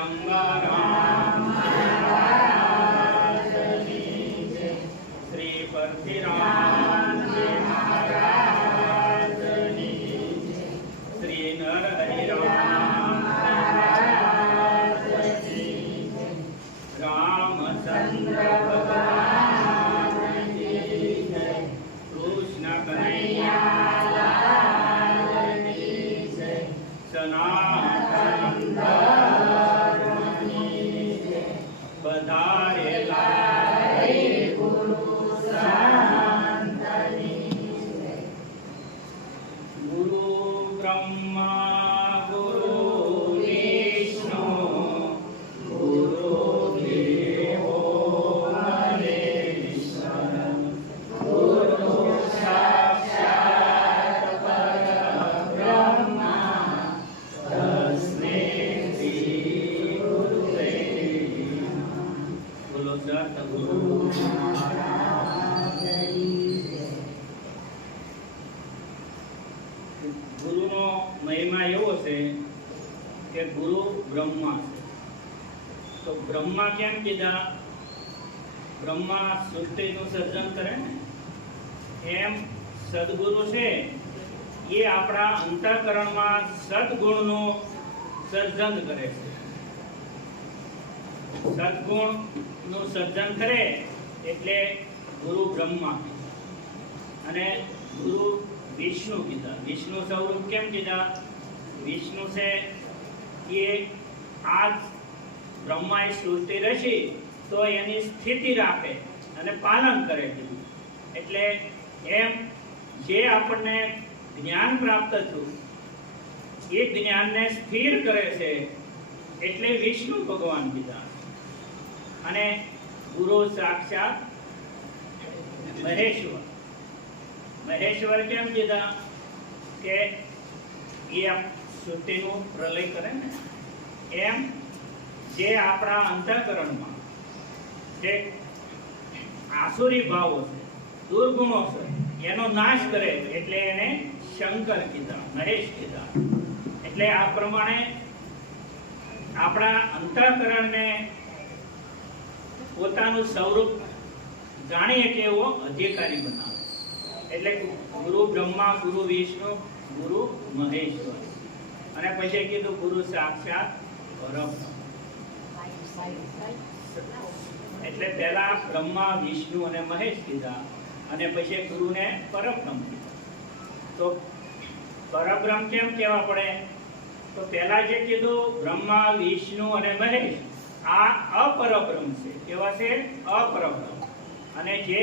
અંબારામ શ્રી પરથીરામ શ્રી નરહરિરામ રામચંદ્ર ભગવાન કૃષ્ણ કનૈયા સનાતન ગુરુનો મહિમા એવો છે કે ગુરુ બ્રહ્મા છે. તો બ્રહ્મા કેમ કીધા? બ્રહ્મા સૃષ્ટિનું સર્જન કરે ને, એમ સદગુરુ છે એ આપણા અંતઃકરણમાં સદગુણનું સર્જન કરે છે. સદગુણનું સર્જન કરે એટલે ગુરુ બ્રહ્મા. અને ગુરુ વિષ્ણુ કીધા. વિષ્ણુ સ્વરૂપ કેમ કીધા? વિષ્ણુ છે એ આજ બ્રહ્માએ સૃષ્ટિ રચી તો એની સ્થિતિ રાખે અને પાલન કરે. એટલે એમ જે આપણને જ્ઞાન પ્રાપ્ત થયું એ જ્ઞાનને સ્થિર કરે છે એટલે વિષ્ણુ ભગવાન કીધા. અને ગુરુ સાક્ષાત મહેશ્વર. મહેશ્વર કેમ કીધા? કે એ સૃષ્ટિનું પ્રલય કરે ને, એમ જે આપણા અંતઃકરણમાં જે આસુરી ભાવો છે, દુર્ગુણો છે, એનો નાશ કરે એટલે એને શંકર કીધા, મહેશ કીધા. એટલે આ પ્રમાણે આપણા અંતઃકરણને પોતાનું સ્વરૂપ જાણીએ કે એવો અધિકારી બનાવે. એટલે ગુરુ બ્રહ્મા, ગુરુ વિષ્ણુ, ગુરુ મહેશ્વર. અને પછી કીધું ગુરુ સાક્ષાત પરબ્રહ્મ. એટલે પહેલા બ્રહ્મા, વિષ્ણુ અને મહેશ કીધા અને પછી ગુરુને પરબ્રહ્મ કીધા. તો પરબ્રહ્મ કેમ કહેવા પડે? તો પહેલા જે કીધું બ્રહ્મા, વિષ્ણુ અને મહેશ, આ અપરબ્રહ્મ છે. કેવા છે? અપરબ્રહ્મ. અને જે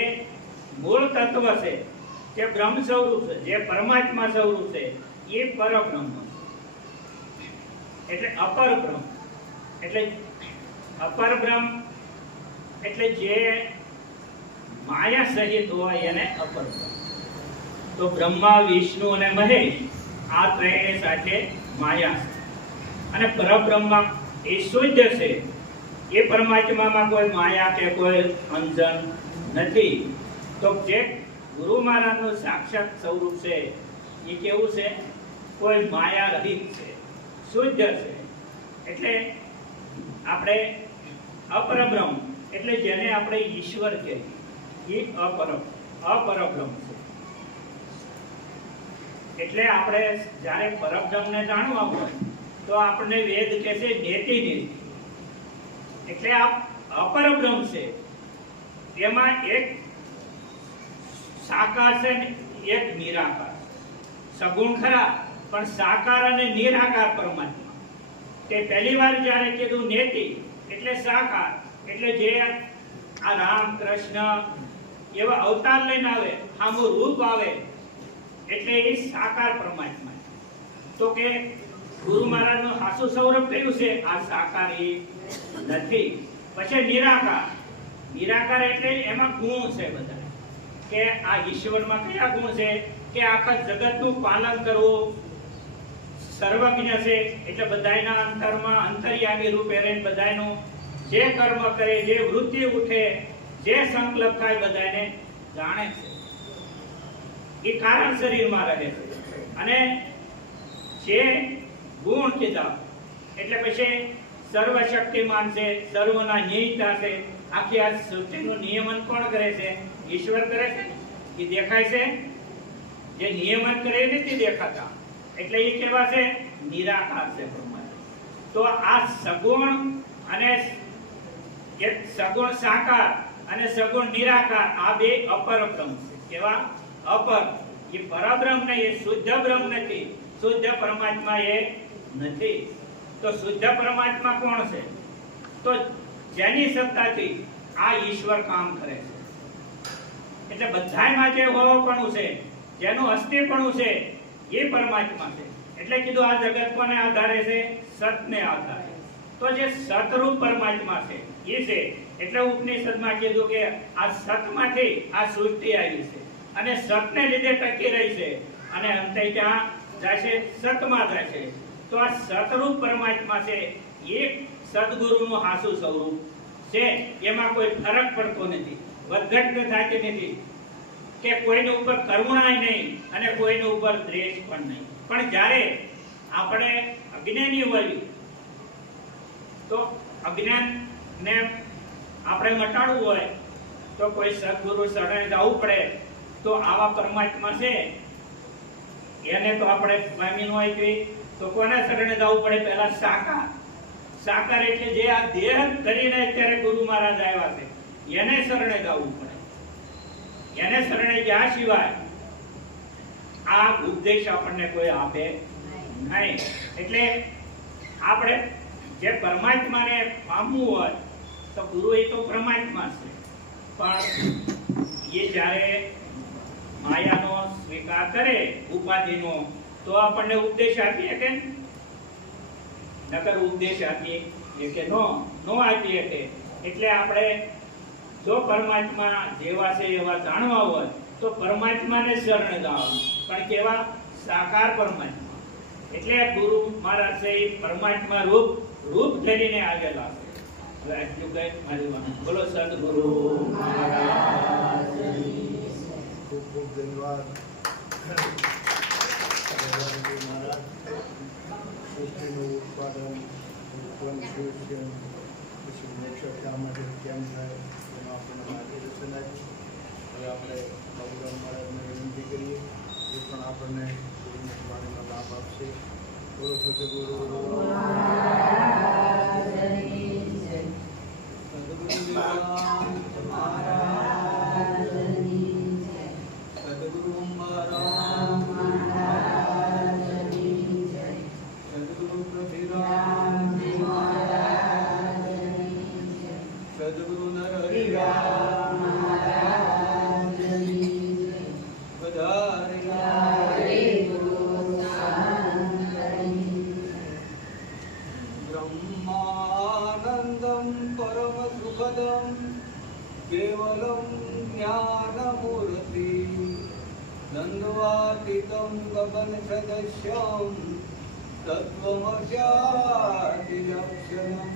મૂળ તત્વ છે, જે બ્રહ્મ સ્વરૂપ છે, જે પરમાત્મા સ્વરૂપ છે, એ પરબ્રહ્મ. એટલે અપર બ્રહ્મ. એટલે અપર બ્રહ્મ એટલે જે માયા સહિત હોય એને અપર બ્રહ્મ. તો બ્રહ્મા, વિષ્ણુ અને મહેશ આ ત્રણેય સાથે માયા છે. અને પરબ્રહ્મ એ શુદ્ધ છે. એ પરમાત્મામાં કોઈ માયા કે કોઈ અંજન નથી. તો જે ગુરુ મહારાજનું સાક્ષાત સ્વરૂપ છે એ કેવું છે? કોઈ માયા રહિત છે, શુદ્ધ છે. એટલે આપણે અપરબ્રહ્મ એટલે જેને આપણે ઈશ્વર કહીએ, એ અપરબ્રહ્મ છે. એટલે આપણે જ્યારે પરબ્રહ્મને જાણવા હોય તો આપણને વેદ કહે છે નેતિ નેતિ. એટલે આ અપરબ્રહ્મ છે, એમાં એક સાકાર છે ને એક નિરાકાર. સગુણ ખરા, પણ સાકાર અને નિરાકાર પરમાત્મા. કે પહેલી વાર જ્યારે કીધું નેતિ એટલે સાકાર, એટલે જે આ રામ કૃષ્ણ એવા અવતાર લઈને આવે, આનું રૂપ આવે, એટલે એ સાકાર પરમાત્મા. તો કે ગુરુ મહારાજનું હાસુ સ્વરૂપ કયું છે? આ સાકાર એ નથી. પછી નિરાકાર. નિરાકાર એટલે એમાં ગુણ છે બધા. કે આ ઈશ્વરમાં કયા ગુણ છે? કે આખા જગતનું પાલન કરવું, સર્વજ્ઞ છે. એટલે બધાયના અંતરમાં અંતર્યામી રૂપે રહીને બધાયનું જે કર્મ કરે, જે વૃત્તિ ઉઠે, જે સંકલ્પ થાય બધાને જાણે છે. એ કારણ શરીરમાં રહે છે. અને જે ગુણ કીધા એટલે પછી સર્વશક્તિમાન છે, સર્વના નિયંતા છે. આખી આ સૃષ્ટિનું નિયમન કોણ કરે છે? ઈશ્વર કરે છે. એ દેખાય છે? જે નિયમન કરે એ નથી દેખાતા, એટલે એ કેવા છે? નિરાકાર છે બ્રહ્મ. તો આ સગુણ અને એક સગુણ સાકાર અને સગુણ નિરાકાર, આ બે અપર બ્રહ્મ છે. કેવા? અપર. એ પરબ્રહ્મ નહીં, એ શુદ્ધ બ્રહ્મ નથી. શુદ્ધ પરમાત્મા એ નથી. તો શુદ્ધ પરમાત્મા કોણ છે? તો જેની સત્તાથી આ ઈશ્વર કામ કરે છે. એટલે બધાયમાં જે હોવાપણું છે, જેનું અસ્તિત્વપણું છે, એ પરમાત્મા છે. એટલે કીધું આ જગત કોને આધારે છે? સતને આધારે. તો જે સતરૂપ પરમાત્મા છે એ છે. એટલે ઉપનિષદમાં કીધું કે આ સતમાંથી આ સૃષ્ટિ આવી છે અને સતને લીધે ટકી રહી છે અને અંતે ક્યાં જાય છે? સતમાં જાય છે. તો આ સતરૂપ પરમાત્મા છે એ સદગુરુનું હાસુ સ્વરૂપ છે. એમાં કોઈ ફરક પડતો નથી, વધઘટ થતી નથી, કે કોઈની ઉપર કરુણાય નહીં અને કોઈની ઉપર દ્વેષ પણ નહીં. પણ જ્યારે આપણે અજ્ઞાની હોઈએ તો અજ્ઞાનને આપણે મટાડવું હોય તો કોઈ સદગુરુ શરણે જવું પડે. તો આવા પરમાત્મા છે એને તો આપણે પામી ન હોય તો કોના શરણે જવું પડે? પહેલા સાકાર. સાકાર એટલે જે આ દેહ ધરીને અત્યારે ગુરુ મહારાજ આવ્યા છે એને શરણે જવું પડે. એને શરણે ગયા સિવાય આ ઉપદેશ આપણને કોઈ આપે નહીં. એટલે આપણે જે પરમાત્માને પામવું હોય તો ગુરુ એ તો પરમાત્મા છે, પણ એ જ્યારે માયાનો સ્વીકાર કરે ઉપાધિનો તો આપણને ઉપદેશ આપીએ કે નકર ઉપદેશ આપીએ કે નો આપીએ કે. એટલે આપણે જો પરમાત્મા જેવા છે એવા જાણવા હોય તો પરમાત્માને શરણે જવાનું. પણ કેવા? સાકાર પરમાત્મા. એટલે ગુરુ મહારાજ છે એ પરમાત્મા રૂપ ધરીને આગળ આવે. હવે આટલું કઈ મારી વાત. બોલો સદગુરુ મહારાજની. ખૂબ ખૂબ ધન્યવાદ. સૃષ્ટિનું ઉત્પાદન, પછી મોક્ષ શા માટે કેમ થાય એમાં આપણને માર્ગદર્શન આપ્યું. હવે આપણે બાબુરામ મહારાજને વિનંતી કરીએ, એ પણ આપણને ગુરુની વાણીનો લાભ આપશે. બોલો સદગુરુ ब्रह्मानन्दं परम सुखदं केवलं ज्ञानमूर्ति द्वन्द्वातीतं गगनसदृशं तत्त्वमस्यादिलक्षणं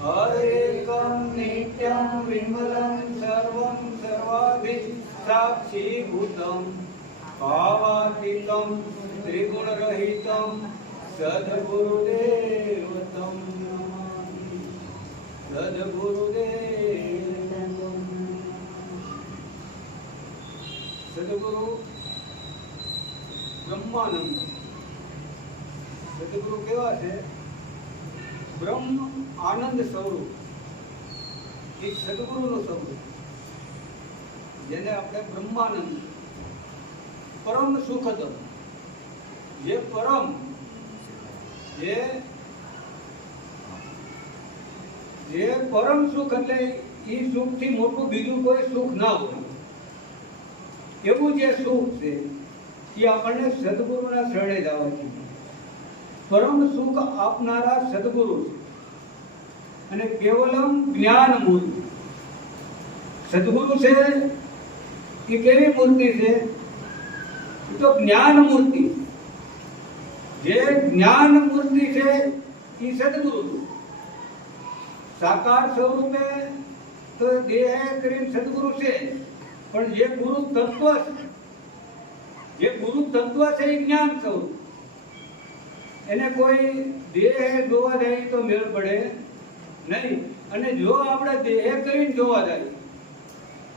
हरेकं नित्यं विमलं सर्वं सर्वाधिसाक्षीभूतं भावातीतं त्रिगुणरहितं सद्गुरुदेव तं नमामि. सद्गुरुदेव सद्गुरु બ્રહ્માનંદ. સદગુરુ કેવા છે? બ્રહ્મ આનંદ સ્વરૂપ. એ સદગુરુનું સ્વરૂપ જેને આપણે બ્રહ્માનંદ, પરમ સુખદમ, જે પરમ, જે પરમ સુખ એટલે એ સુખથી મોટું બીજું કોઈ સુખ ના હોય એવું જે સુખ છે એ આપણને સદગુરુના શરણે જવાથી પરમ સુખ આપનારા સદગુરુ છે. અને કેવલમ જ્ઞાન મૂર્તિ. સદગુરુ છે એ કેવી મૂર્તિ છે? એ તો જ્ઞાન મૂર્તિ. જે જ્ઞાન મૂર્તિ છે એ સદગુરુ. સાકાર સ્વરૂપે તો દેહ કરીને સદગુરુ છે, પણ જે ગુરુ તત્વ છે, જે ગુરુ તત્વ છે એ જ્ઞાન સ્વરૂપ. એને કોઈ દેહ જોવા જાય તો મેળ પડે નહીં. અને જો આપણે દેહ કરીને જોવા જાય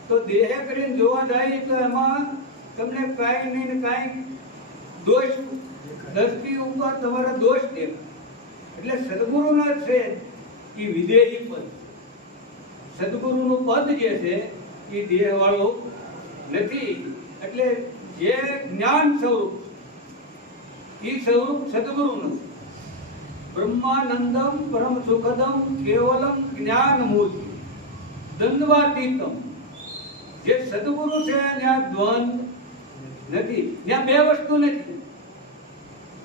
તો દેહ કરીને જોવા જાય તો એમાં તમને કાંઈ નહીં ને કાંઈ દોષ દ્રષ્ટિ ઉપર તમારા દોષ દેખાય. એટલે સદગુરુના છે એ વિદેહી પદ. સદગુરુનું પદ જે છે એ દેહ વાળું નથી. એટલે જે જ્ઞાન સ્વરૂપ એ સ્વરૂપ સદગુરુનું બ્રહ્માનંદમ પરમ સુખદમ કેવલમ જ્ઞાન મૂર્તિ દ્વંદ્વાતીતમ. જે સદગુરુ છે ત્યાં દ્વંદ નથી, ત્યાં બે વસ્તુ નથી.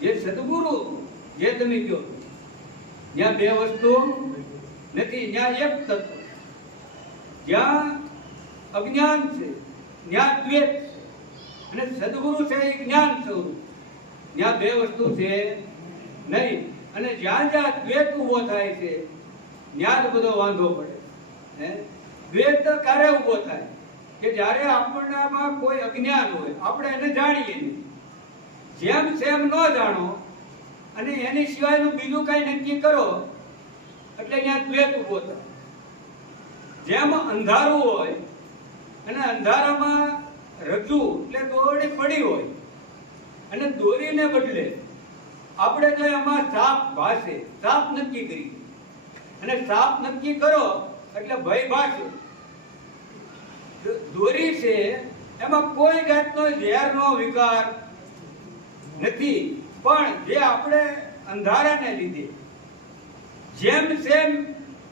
જે સદગુરુ જે તમે કહો ત્યાં બે વસ્તુ નથી, ત્યાં એક તત્વ. જ્યાં અજ્ઞાન છે ત્યાં દ્વૈત છે, અને સદગુરુ છે એ જ્ઞાન સ્વરૂપ. ત્યાં બે વસ્તુ છે નહીં. અને જ્યાં જ્યાં દ્વૈત ઉભો થાય છે ત્યાં જ બધો વાંધો પડે. દ્વૈત ક્યારે ઉભો થાય કે જ્યારે આપણનામાં કોઈ અજ્ઞાન હોય, આપણે એને જાણીએ નહીં, જેમ સેમ ન જાણો અને એની સિવાયનું બીજું કઈ નક્કી કરો એટલે અહીંયા દ્વૈત ઉભો થાય. જેમ અંધારું હોય અને અંધારામાં રજ્જુ એટલે દોરડી પડી હોય અને દોરીને બદલે આપણે જો એમાં સાપ ભાસે, સાપ નક્કી કરી અને સાપ નક્કી કરો એટલે ભય ભાસે. દોરી છે એમાં કોઈ જાતનો ઝેરનો વિકાર નથી, પણ જે આપણે અંધારાને લીધે જેમ સેમ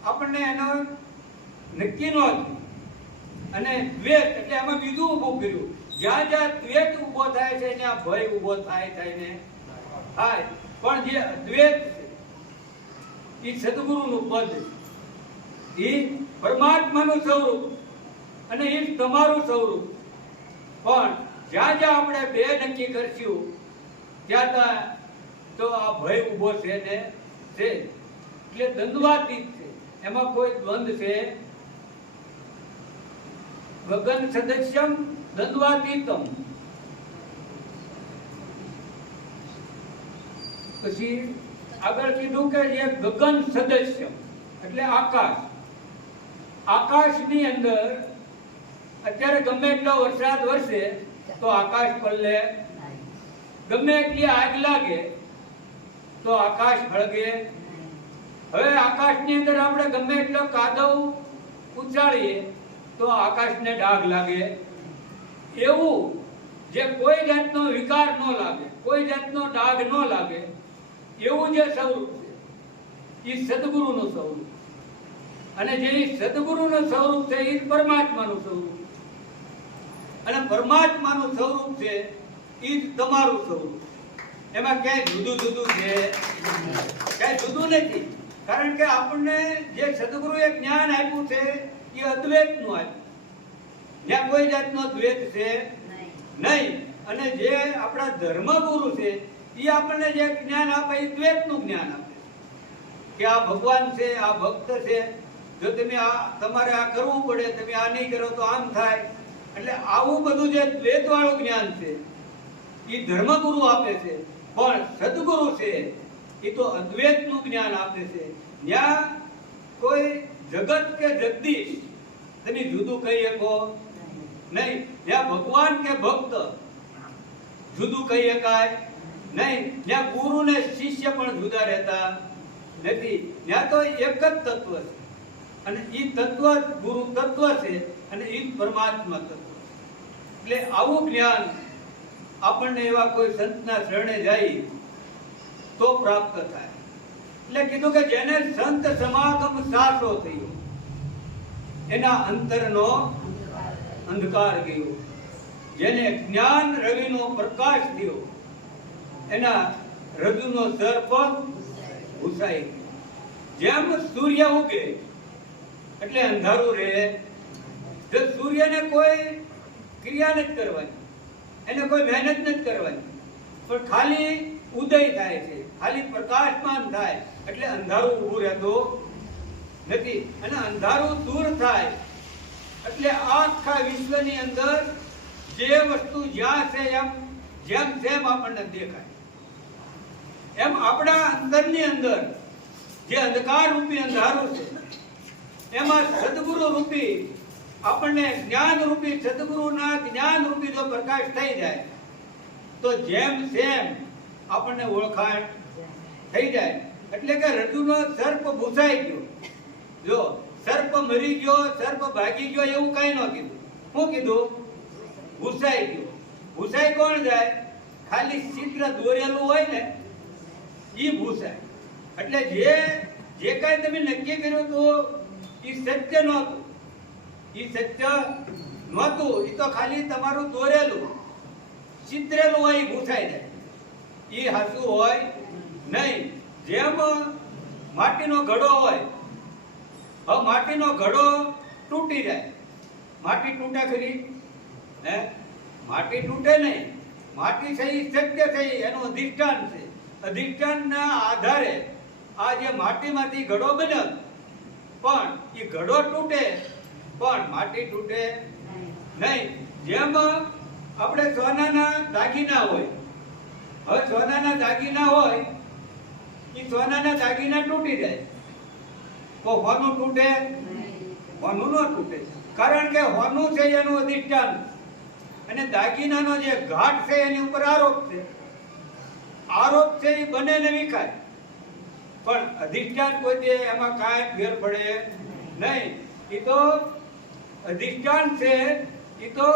આપણને એનો નક્કી ન થયું અને દ્વૈત એટલે એમાં બીજું ઊભું કર્યું. જ્યાં જ્યાં દ્વૈત ઊભો થાય છે ત્યાં ભય ઊભો થાય ને થાય. પણ જે અદ્વૈત છે એ સદગુરુનું પદ, એ પરમાત્માનું સ્વરૂપ અને એ તમારું સ્વરૂપ. પણ જ્યાં જ્યાં આપણે બે નક્કી કરશું ત્યાં ત્યાં તો આ ભય ઊભો છે ને છે. એટલે દ્વંદ્વાતીત છે, એમાં કોઈ દ્વંદ છે. ગગન સદસ્યમ દ્વંદ્વાતીતમ. પછી આગળ કીધું કે જે ગગન સદસ્યમ એટલે આકાશ. આકાશની અંદર અત્યારે ગમે એટલો વરસાદ વરસે તો આકાશ પલળે, ગમે એટલી આગ લાગે તો આકાશ હળગે. હવે આકાશની અંદર આપણે ગમે એટલો કાદવ ઉછાળીએ તો આકાશને ડાઘ લાગે. એવું જે કોઈ જાતનો વિકાર ન લાગે, કોઈ જાતનો ડાઘ ન લાગે એવું જે સ્વરૂપ છે એ સદગુરુનું સ્વરૂપ. અને જે સદગુરુનું સ્વરૂપ છે એ પરમાત્માનું સ્વરૂપ. અને પરમાત્માનું સ્વરૂપ છે એ જ તમારું સ્વરૂપ. એમાં ક્યાંય જુદું જુદું છે, ક્યાંય જુદું નથી. કારણ કે આપણને જે સદગુરુએ જ્ઞાન આપ્યું છે એ અદ્વૈતનું આપ્યું. જ્યાં કોઈ જાતનો દ્વૈત છે નહીં. અને જે આપણા ધર્મગુરુ છે એ આપણને જે જ્ઞાન આપે એ દ્વૈતનું જ્ઞાન આપે કે આ ભગવાન છે, આ ભક્ત છે, જો તમે આ તમારે આ કરવું પડે, તમે આ નહીં કરો તો આમ થાય. એટલે આવું બધું જે દ્વૈત વાળું જ્ઞાન છે એ ધર્મગુરુ આપે છે. પણ સદગુરુ છે એ તો અદ્વૈતનું જ્ઞાન આપે છે. ત્યાં કોઈ જગત કે જગદીશ તમે જુદું કહી શકો નહીં. ત્યાં ભગવાન કે ભક્ત જુદું કહી શકાય નહીં. ત્યાં ગુરુ ને શિષ્ય પણ જુદા રહેતા નથી. ત્યાં તો એક જ તત્વ છે અને એ તત્વ ગુરુ તત્વ છે અને એ પરમાત્મા તત્વ. એટલે આવું જ્ઞાન આપણને એવા કોઈ સંતના શરણે જાય તો પ્રાપ્ત થાય. એટલે કીધું કે જેને સંત સમાગમ સાસો થયો એના અંતરનો અંધકાર ગયો, જેને જ્ઞાન રવિનો પ્રકાશ થયો એના રજુનો સર્પ ભૂસાઈ ગયો. જેમ સૂર્ય ઉગે એટલે અંધારું રહે. જો સૂર્યને કોઈ ક્રિયા નથી કરવાની, એને કોઈ મહેનત નથી કરવાની, પણ ખાલી ઉદય થાય છે, ખાલી પ્રકાશમાન થાય એટલે અંધારું ઊભું રહેતું નથી. અને અંધારું દૂર થાય એટલે આખા વિશ્વની અંદર જે વસ્તુ જ્યાં છે એમ જેમ જેમ આપણને દેખાય. એમ આપણા અંતરની અંદર જે અંધકાર રૂપી અંધારું છે એમાં સદગુરુ રૂપી આપણને જ્ઞાન રૂપી સદગુરુના જ્ઞાન રૂપી જો પ્રકાશ થઈ જાય તો જેમ સેમ આપણને ઓળખાણ થઈ જાય. એટલે કે રજૂનો સર્પ ભૂસાઈ ગયો. જો સર્પ મરી ગયો, સર્પ ભાગી ગયો એવું કઈ ન કીધું. શું કીધું? ભૂસાઈ ગયો. ભૂસાઈ કોણ જાય? ખાલી ચિત્ર દોરેલું હોય ને એ ભૂસાય. એટલે જે કઈ તમે નક્કી કર્યું હતું એ સત્ય નહોતું. એ સત્ય નહોતું. એ તો ખાલી તમારું દોરેલું ચિત્રેલું હોય એ ભૂસાઈ જાય. એ હાસું હોય નહીં. જેમ માટીનો ઘડો હોય, હવે માટીનો ઘડો તૂટી જાય. માટી તૂટે ખરી? હે, માટી તૂટે નહીં. માટી છે એ સત્ય છે, એનું અધિષ્ઠાન છે. અધિષ્ઠાનના આધારે આ જે માટીમાંથી ઘડો બન્યો, પણ એ ઘડો તૂટે પણ માટી તૂટે નહીં. જેમ આપણે સોનાના દાગીના હોય, હવે સોનાના દાગીના હોય એ સોનાના દાગીના તૂટી જાય તો હોનું તૂટે? હોનું ન તૂટે. કારણ કે હોનું છે એનું અધિષ્ઠાન અને દાગીનાનો જે ઘાટ છે એની ઉપર આરોપ છે. આરોપ છે એ બને ને વિખાય, પણ અધિષ્ઠાન કોઈ દે એમાં કાંઈ ફેર પડે નહીં. એ તો અધિષ્ઠાન છે એ તો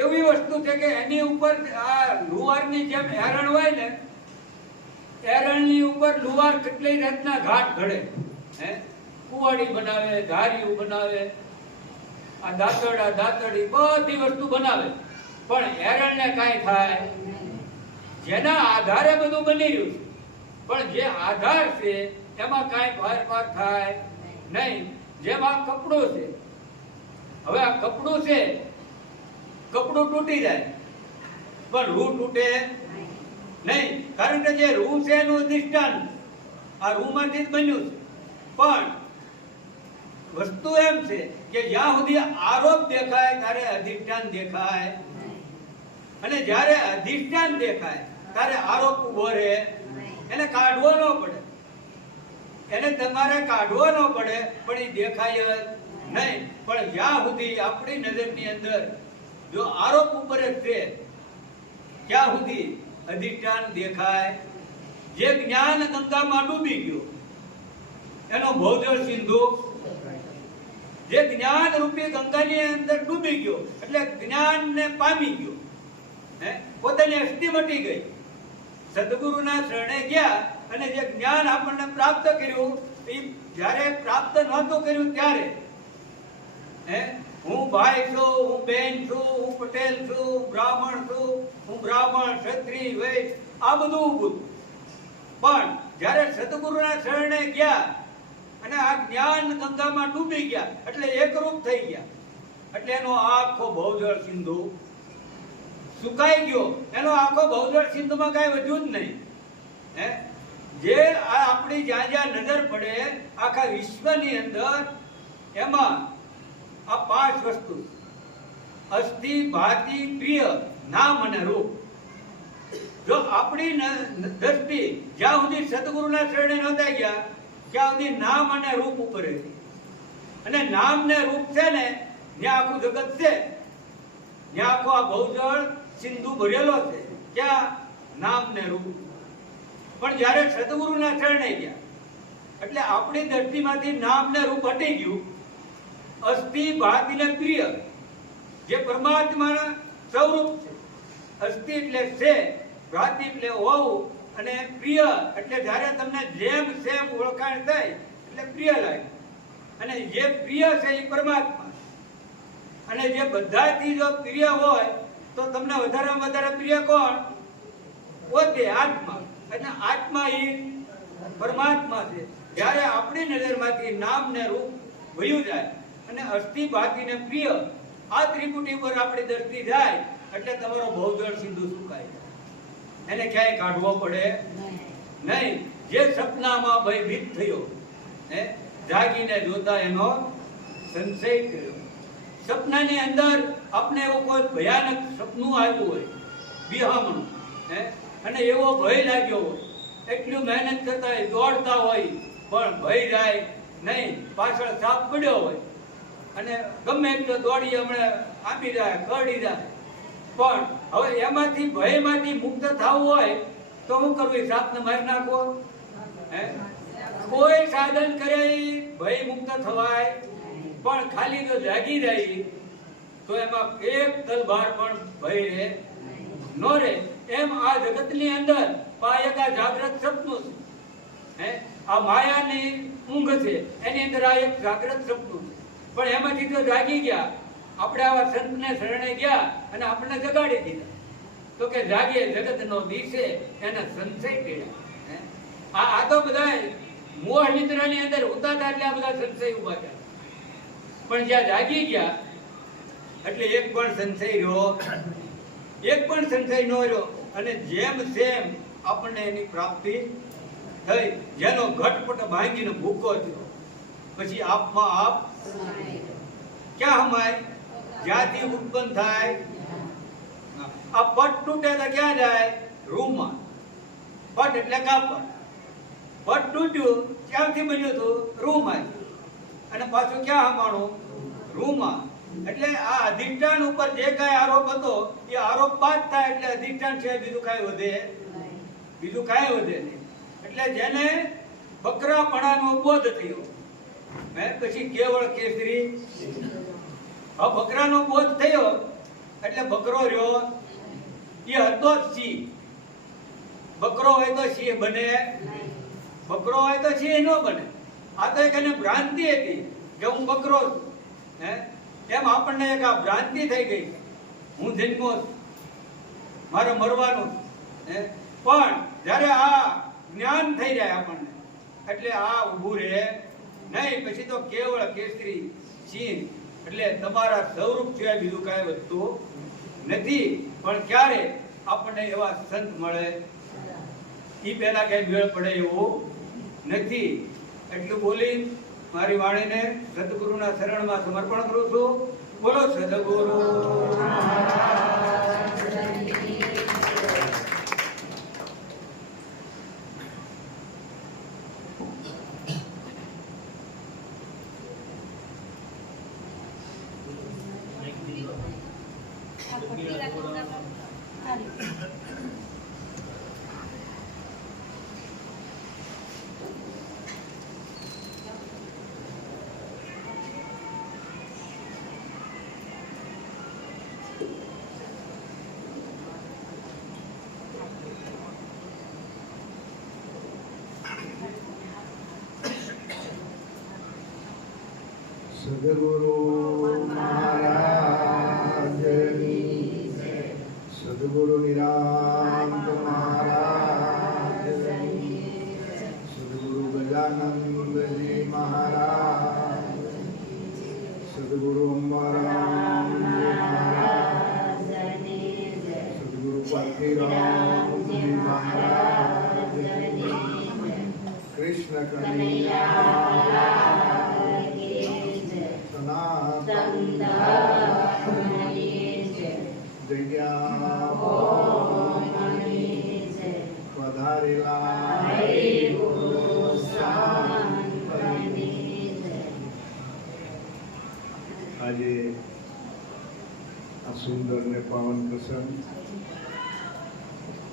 એવી વસ્તુ છે કે એની ઉપર આ લુહારની જેમ એરણ હોય ને, એરણની ઉપર લુહાર કેટલી જાતના ઘાટ ઘડે. હે, કુવાડી બનાવે, ધારીઓ બનાવે, આ દાતરડી બધી વસ્તુ બનાવે, પણ એરણને કાંઈ થાય. જેના આધારે બધું બની રહ્યું છે, પણ જે આધાર છે એમાં કાંઈ ફેરફાર થાય નહીં. જેમ આ કપડું છે, હવે આ કપડું છે, કપડું તૂટી જાય પણ રૂ તૂટે નહીં. કારણ કે જે રૂ છે એનું અધિષ્ઠાન આ રૂમાંથી જ બન્યું છે. પણ વસ્તુ એમ છે કે જ્યાં સુધી આરોપ દેખાય ત્યારે અધિષ્ઠાન દેખાય, અને જ્યારે અધિષ્ઠાન દેખાય ત્યારે આરોપ ઉભો રહે. એને કાઢવો ન પડે, એને તમારે કાઢવો ન પડે, પણ એ દેખાય જ નહીં. પણ જ્યાં સુધી આપણી નજરની અંદર જો આરોપ ઉપર જ છે ત્યાં સુધી અધિષ્ઠાન દેખાય. જે જ્ઞાન ગંગામાં ડૂબી ગયો એનો ભવજળ સિંધુ, જે જ્ઞાન રૂપી ગંગાની અંદર ડૂબી ગયો એટલે જ્ઞાનને પામી ગયો. હે, પોતાની અસ્થિ મટી ગઈ. સદગુરુના શરણે ગયા અને જે જ્ઞાન આપણને પ્રાપ્ત કર્યું એ જ્યારે પ્રાપ્ત નહોતું કર્યું ત્યારે હે, હું ભાઈ છું, હું બેન છું, હું પટેલ છું, હું બ્રાહ્મણ છું, હું બ્રાહ્મણ, ક્ષત્રિય, વૈશ્ય, આ બધું ઊભું. પણ જ્યારે સદગુરુના શરણે ગયા અને આ જ્ઞાન ગંગામાં ડૂબી ગયા એટલે એકરૂપ થઈ ગયા, એટલે એનો આખો ભવજળ સિંધુ સુકાઈ ગયો. એનો આખો ભવજળ સિંધુમાં કાંઈ વધ્યું જ નહીં. હે, જે આ આપણી જ્યાં જ્યાં નજર પડે આખા વિશ્વની અંદર એમાં આ પાંચ વસ્તુ: અસ્થિ, ભાતિ, પ્રિય, નામ અને રૂપ. જો આપણી દ્રષ્ટિ જ્યાં સુધી સદગુરુના શરણે નહોતા ગયા ત્યાં સુધી નામ અને રૂપ ઉપર હતી. અને નામ ને રૂપ છે ને જ્યાં આખું જગત છે, જ્યાં આખો આ ભવજળ સિંધુ ભરેલો છે, ક્યાં? નામ ને રૂપ. પણ જ્યારે સદગુરુના શરણે ગયા એટલે આપણી દ્રષ્ટિમાંથી નામ ને રૂપ હટી ગયું. અસ્થિ, ભાતિ ને પ્રિય જે પરમાત્માના સ્વરૂપ છે. અસ્થિ એટલે છે, ભાતિ એટલે હોવું, અને પ્રિય એટલે જ્યારે તમને જેમ સેમ ઓળખાણ થાય એટલે પ્રિય લાગે. અને જે પ્રિય છે એ પરમાત્મા. અને જે બધાથી જો પ્રિય હોય તો તમને વધારેમાં વધારે પ્રિય કોણ? પોતે આત્મા. અને આત્મા એ પરમાત્મા છે. જ્યારે આપણી નજરમાંથી નામ ને રૂપ વયું જાય અને અસ્થિ, ભાતિ ને પ્રિય આ ત્રિપુટી પર આપણી દ્રષ્ટિ જાય એટલે તમારો ભવજળ સિંધુ સુકાય જાય. એને ક્યાંય કાઢવો પડે નહીં. જે સપનામાં ભયભીત થયો, હે, જાગીને જોતા એનો સંશય કર્યો. સપનાની અંદર આપણે એવું કોઈ ભયાનક સપનું આવ્યું હોય, બિહામણું, હે, અને એવો ભય લાગ્યો હોય, એટલું મહેનત કરતા હોય, દોડતા હોય, પણ ભય જાય નહીં. પાછળ સાપ પડ્યો હોય અને ગમે એટલો દોડી હમણાં આપી જાય, કરડી જાય, પણ હવે એમાંથી ભયમાંથી મુક્ત થવું હોય તો શું કરવું? સાપને મારી નાખવો? હે? કોઈ સાધન કરે ઈ ભય મુક્ત થવાય, પણ ખાલી જો જાગી જાય તો એમાં એક તલભાર પણ ભય રહે નો રે. એમ આ જગતની અંદર એક આ જાગ્રત સપનું છે. હે? આ માયાની ઊંઘ છે, એની અંદર આ એક જાગ્રત સપનું છે. પણ એમાંથી જો જાગી ગયા, આપણે આવા સંતને શરણે ગયા અને આપણને જગાડી દીધા, તો કે જાગે જગતનો દિશે એને સંશય પીડા. હે? આ તો બધા મોહ નિદ્રાની અંદર ઉતારતા એટલે આ બધા સંશય ઉભા થયા. પણ જ્યાં જાગી ગયા એટલે એક પણ સંશય રહ્યો, એક પણ સંશય ન રહ્યો. અને જેમ સેમ આપણને એની પ્રાપ્તિ થઈ. જેનો ઘટપટ ભાંગીને ભૂકો થયો, પછી આપમાં આપ ક્યાં હમાય? જ્યાંથી ઉત્પન્ન થાય. આ પટ તૂટે તો ક્યાં જાય? રૂમાં. પટ એટલે કાપડ. પટ તૂટ્યું ક્યાંથી બન્યું હતું? રૂમાં. અને પાછું ક્યાં હમાણું? રૂમાં. એટલે આ અધિષ્ઠાન ઉપર જે કાંઈ આરોપ હતો એ આરોપ બાદ થાય એટલે અધિષ્ઠાન છે, બીજું કાંઈ વધે? બીજું કાંઈ વધે નહીં. એટલે જેને બકરાપણાનો બોધ થયો, પછી કેવળ કેસરી. હવે બકરાનો બોધ થયો એટલે બકરો રહ્યો એ હતો જ સિંહ. બકરો હોય તો સિંહ બને? બકરો હોય તો સિંહ ન બને. આ તો એક એને ભ્રાંતિ હતી કે હું બકરો છું. હે? એમ આપણને એક આ ભ્રાંતિ થઈ ગઈ, હું જન્મો છું, મારે મરવાનું. હે? પણ જ્યારે આ જ્ઞાન થઈ જાય આપણને એટલે આ ઊભું રહે નહીં. પછી તો કેવળ કેસરી સિંહ. એટલે તમારા સ્વરૂપ સિવાય બીજું કાંઈ વધતું નથી. પણ ક્યારે આપણને એવા સંત મળે એ પહેલા કઈ મેળ પડે એવું નથી. એટલું બોલી મારી વાણીને સદગુરુના શરણમાં સમર્પણ કરું છું. બોલો સદગુરુ. સદગુરુ મહારાજની જય. સદગુરુ નિરાંત મહારાજની જય. સદગુરુ ગજાનંદજી મહારાજ. સદગુરુ અંબારામજી મહારાજ. સદગુરુ પાર્થીરામજી મહારાજ. કૃષ્ણ કનૈયા આજે આ સુંદર ને પાવન પ્રસંગ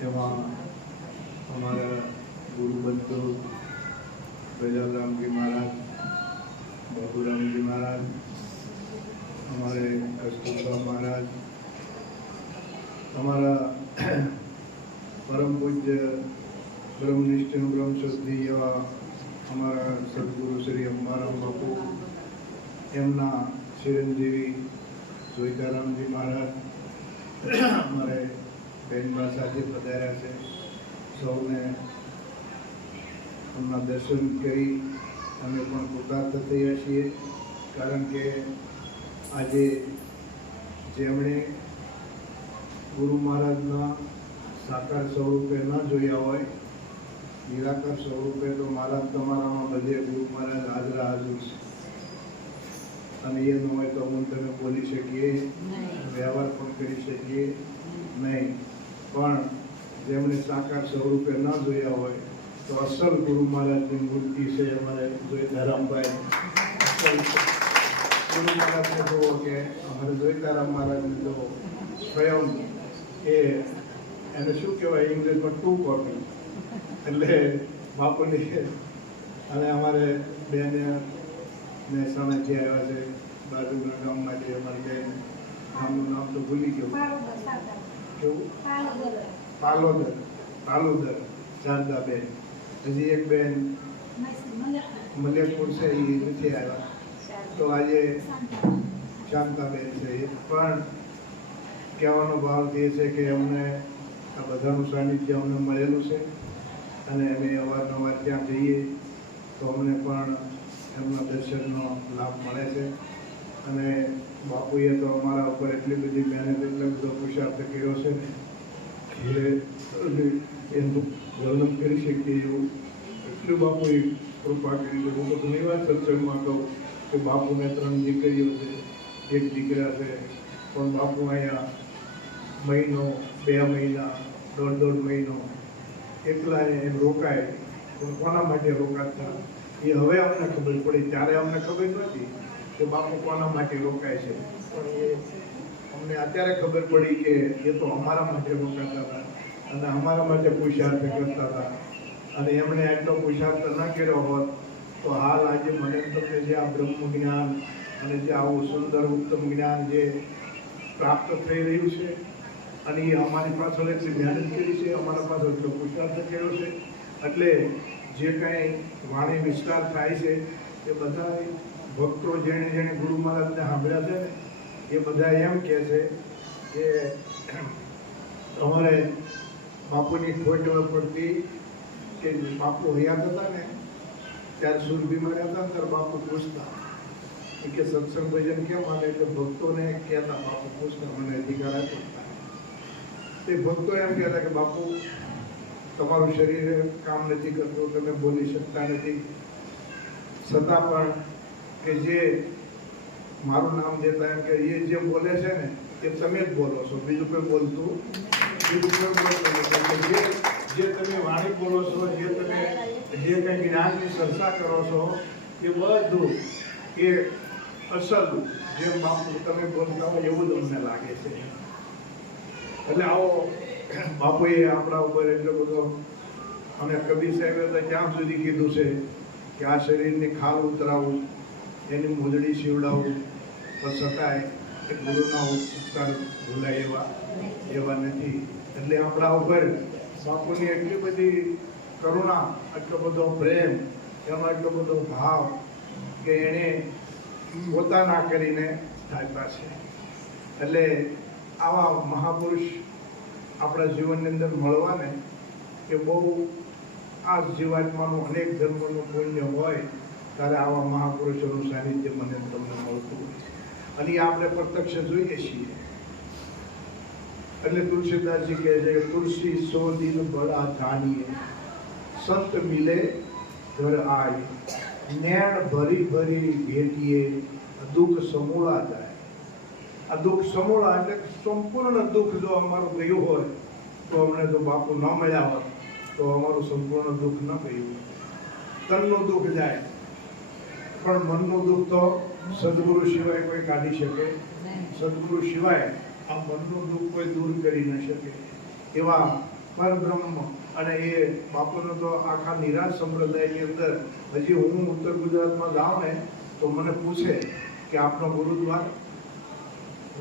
એમાં અમારા ગુરુબંધુ ગજાનંદજી મહારાજ, બાબુરામજી મહારાજ, हमारे कस्तूरबा महाराज, हमारा परम पूज्य ब्रह्मनिष्ठ ब्रह्मश्रद्धि एवं हमारा सदगुरु श्री अंबाराम बापू एमना चिरंजीवी जोईताराम जी महाराज हमारे बहनबा साथी पधार्या है। सौने हमना दर्शन करी अमे पण कृतार्थ थया छीए, कारण के આજે જેમણે ગુરુ મહારાજના સાકાર સ્વરૂપે ન જોયા હોય, નિરાકાર સ્વરૂપે તો મારા તમારામાં બધે ગુરુ મહારાજ હાજરા હાજર છે. અને એ ન હોય તો હું તમે બોલી શકીએ, વ્યવહાર પણ કરી શકીએ નહીં. પણ જેમણે સાકાર સ્વરૂપે ન જોયા હોય તો અસલ ગુરુ મહારાજની મૂર્તિ છે અમારે જોઈતારામભાઈ. અસલ ગુરુ મહારાજને જુઓ કે અમારે જોઈતારામ મહારાજને જુઓ, સ્વયં એને શું કહેવાય ઇંગ્લિશમાં ટુ કોપી, એટલે બાપુની. અને અમારે બેન મહેસાણાથી આવ્યા છે, બાજુના ગામમાંથી. અમારી બેન, ગામનું નામ તો ભૂલી ગયું, કેવું પાલોદર શારદાબેન. હજી એક બેન મલેકપુર છે, એ નથી આવ્યા. તો આજે શાંતાબેન છે. એ પણ કહેવાનો ભાવ એ છે કે અમને આ બધાનું સાનિધ્ય અમને મળેલું છે અને અમે અવારનવાર ત્યાં જઈએ તો અમને પણ એમના દર્શનનો લાભ મળે છે. અને બાપુએ તો અમારા ઉપર એટલી બધી મહેનત, એટલો બધો પુરુષાર્થ કર્યો છે ને કે એનું વર્ણન કરી શકીએ એવું એટલું બાપુએ કૃપા કરી છે. હું તો ઘણી વાર સત્સંગમાં કહું કે બાપુને 3 દીકરીઓ છે, 1 દીકરા છે, પણ બાપુ અહીંયા મહિનો, 2 મહિના, 1.5 મહિનો એકલા એમ રોકાય. પણ કોના માટે રોકાતા એ હવે અમને ખબર પડી, ત્યારે અમને ખબર નથી કે બાપુ કોના માટે રોકાય છે. પણ એ અમને અત્યારે ખબર પડી કે એ તો અમારા માટે રોકાતા હતા અને અમારા માટે પુરુષાર્થ કરતા હતા. અને એમણે એટલો પુરુષાર્થ ન કર્યો હોત તો હાલ આજે મને તમને જે આ બ્રહ્મ જ્ઞાન અને જે આવું સુંદર ઉત્તમ જ્ઞાન જે પ્રાપ્ત થઈ રહ્યું છે, અને એ અમારી પાછળ એટલી મહેનત કરી છે, અમારા પાછળ એટલો પુરુષાર્થ કર્યો છે. એટલે જે કાંઈ વાણી વિસ્તાર થાય છે એ બધા ભક્તો જેણે જેણે ગુરુ મહારાજને સાંભળ્યા છે ને એ બધા એમ કહે છે કે અમારે બાપુની ખોટ પડતી કે બાપુ હયાત હતા ને ત્યારે સુરભીમાં રહેતા ત્યારે બાપુ પૂછતા કે સત્સંગ ભજન કેમ આવે, એટલે ભક્તોને કહેતા, બાપુ પૂછતા, મને અધિકાર આપ્યો. તે ભક્તો એમ કહેતા કે બાપુ તમારું શરીર કામ નથી કરતું, તમે બોલી શકતા નથી, છતાં પણ કે જે મારું નામ દેતા એમ કે એ જે બોલે છે ને એ તમે જ બોલો છો, બીજું કોઈ બોલતું, જે તમે વાણી બોલો છો, જે તમે જે કંઈ જ્ઞાનની ચર્ચા કરો છો એ બધું એ અસલ જે બાપુ તમે બોલતા હોય એવું જ અમને લાગે છે. એટલે આવો બાપુએ આપણા ઉપર એટલો બધો, અને કબીર સાહેબે તો ક્યાં સુધી કીધું છે કે આ શરીરની ખાલ ઉતરાવું, એની મોજડી સીવડાવું, પણ છતાંય એ ગુરુના ઉપકાર ભૂલાય એવા નથી. એટલે આપણા ઉપર બાપુની એટલી બધી કરુણા, એટલો બધો પ્રેમ, એમાં એટલો બધો ભાવ કે એણે પોતાના કરીને આપ્યા છે. એટલે આવા મહાપુરુષ આપણા જીવનની અંદર મળવાને કે બહુ આ જીવાત્માનું અનેક જન્મનું પુણ્ય હોય ત્યારે આવા મહાપુરુષોનું સાનિધ્ય મને તમને મળતું હોય અને એ આપણે પ્રત્યક્ષ જોઈએ છીએ. એટલે તુલસીદાસજી કહે છે કે તુલસી સો દિન બડા જાણીએ, સંત મિલે ઘર આય, નૈણ ભરી ભરી ભેટીએ, દુઃખ સમૂળા જાય. આ દુઃખ સમૂળા એટલે સંપૂર્ણ દુઃખ જો અમારું ગયું હોય તો અમને જો બાપુ ન મળ્યા હોત તો અમારું સંપૂર્ણ દુઃખ ન ગયું. તનનું દુઃખ જાય પણ મનનું દુઃખ તો સદગુરુ સિવાય કોઈ કાઢી શકે, સદગુરુ સિવાય આ મનનું દુઃખ કોઈ દૂર કરી ન શકે એવા પરબ્રહ્મ. અને એ બાપુનો તો આખા નિરાશ સંપ્રદાયની અંદર હજી હું ઉત્તર ગુજરાતમાં જાઉં ને તો મને પૂછે કે આપનો ગુરુદ્વાર,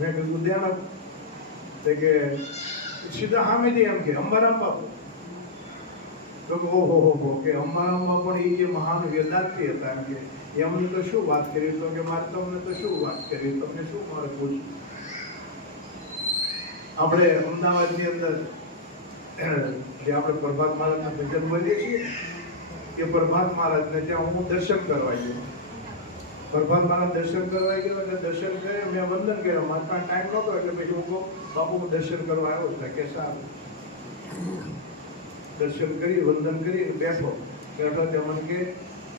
મેં કીધું ધ્યાન કે સીધા સામેથી એમ કે અંબારામ બાપુ. તો ઓહો હો કે અંબારામમાં પણ એ જે મહાન વેદાંતી હતા એમ કે એમની તો શું વાત કરી, તો કે મારે તમને તો શું વાત કરી, તમને શું મારે પૂછ્યું. આપણે અમદાવાદની અંદર જે આપણે પ્રભાત મહારાજના ભજન બોલીએ છીએ એ પ્રભાત મહારાજને ત્યાં હું દર્શન કરવા ગયો. પ્રભાત મહારાજ દર્શન કરવા ગયો એટલે દર્શન કરે, મેં વંદન કર્યો, મારે પાસે ટાઈમ નહોતો એટલે પછી હું બાપુ દર્શન કરવા આવ્યો છે કે સારું. દર્શન કરી વંદન કરી બેઠો ત્યાં મને કે